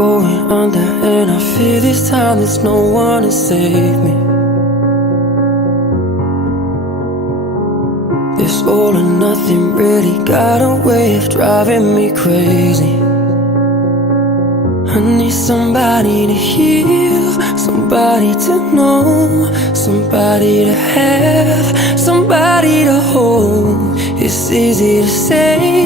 going under, and I fear this time there's no one to save me. This all or nothing really got a way of driving me crazy. I need somebody to heal, somebody to know, somebody to have, somebody to hold. It's easy to say